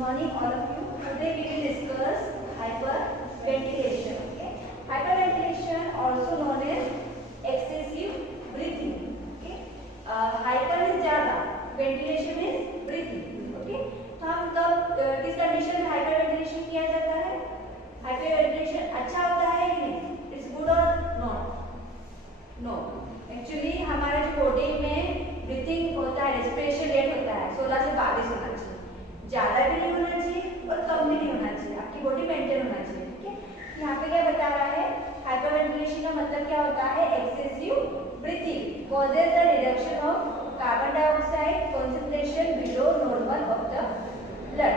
morning all of you. Today we will discuss hyperventilation. Okay, hyperventilation also known as excessive breathing. Okay, hyper is ज्यादा, ventilation is breathing. Okay, तो हम कब किस condition में hyperventilation किया जाता है? hyperventilation अच्छा होता है कि नहीं? It's good or not? No. Actually हमारे जो बॉडी में ब्रीथिंग होता है, रेस्पिरेशन रेट होता है 16 से 22 होना चाहिए, ज्यादा भी नहीं होना चाहिए और कम भी नहीं होना चाहिए, आपकी बॉडी मेंटेन होना चाहिए. ठीक है, यहाँ पे क्या बता रहा है? हाइपरवेंटिलेशन का मतलब क्या होता है? Excessive breathing causes the reduction of carbon dioxide concentration below normal of the blood.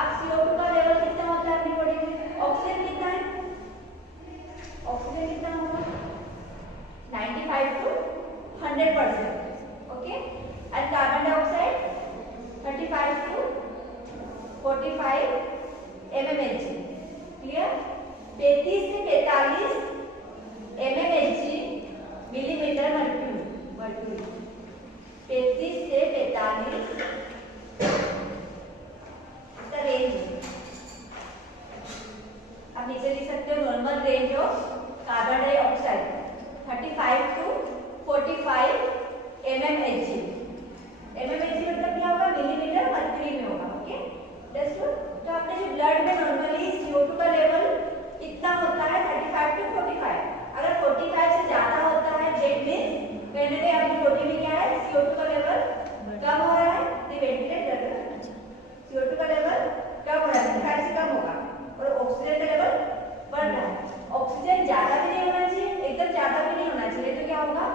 आप CO2 का लेवल कितना होता है अपनी बॉडी में? ऑक्सीजन कितना है? ऑक्सीजन कितना होगा? 95 to 100%. Okay, and carbon dioxide 35 to 45 mmHg. Clear? 35 से 45 mmHg मिलीमीटर मर्क्यूरी. 35 से 45 इसका रेंज. आप नीचे लिख सकते हो normal range of carbon dioxide 35 to 45 mmHg. mmHg मतलब क्या होगा? मिलीमीटर मर्क्यूरी में होगा. Okay, understood. तो आपने जो ब्लड में नॉर्मली CO2 का लेवल कितना होता है? 35 to 45. अगर 45 से ज्यादा होता है दैट मींस कहने के आपकी बॉडी में क्या है? CO2 का लेवल कम हो रहा है. तो वेंटिलेट कर रहे हैं. CO2 का लेवल कम हो रहा है, 35 से कम होगा और ऑक्सीजन का लेवल बढ़ रहा है. ऑक्सीजन ज्यादा भी नहीं होना चाहिए, एकदम ज्यादा भी नहीं होना चाहिए. तो क्या होगा?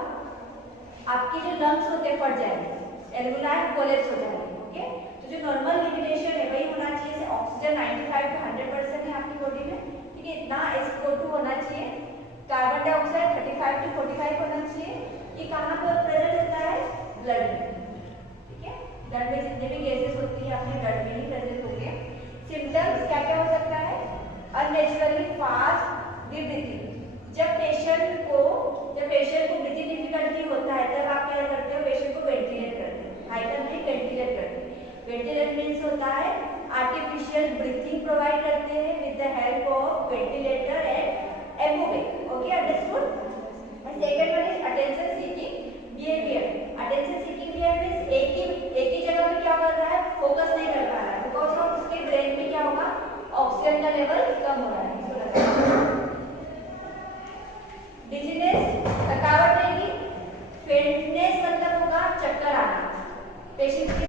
आपके जो लंग्स होते हैं फट जाएंगे, एल्वुलाई कोलैप्स हो जाएंगे. ओके, तो जो नॉर्मल लिमिटेशन है वही होना चाहिए. जैसे ऑक्सीजन 95 to 100% है आपकी बॉडी में. ठीक है, इतना SO2 होना चाहिए. कार्बन डाइऑक्साइड 35 to 45 होना चाहिए. ये कहाँ पर प्रेजेंट होता है? ब्लड में. ठीक है, ब्लड में जितने भी गैसेस होती है अपने ब्लड में ही प्रेजेंट होंगे. सिम्टम्स क्या क्या हो सकता है? Unnaturally fast breathing. जब पेशेंट को ब्रीथिंग डिफिकल्टी होता है तब आप क्या करते हो? पेशेंट को वेंटिलेट करते हो. हाइपर में वेंटिलेट करते हैं. वेंटिलेट मींस होता है आर्टिफिशियल ब्रीथिंग प्रोवाइड करते हैं with the help of ventilator and एमोवेक. Okay, understood. And second one is attention seeking behaviour. Attention seeking behaviour means एक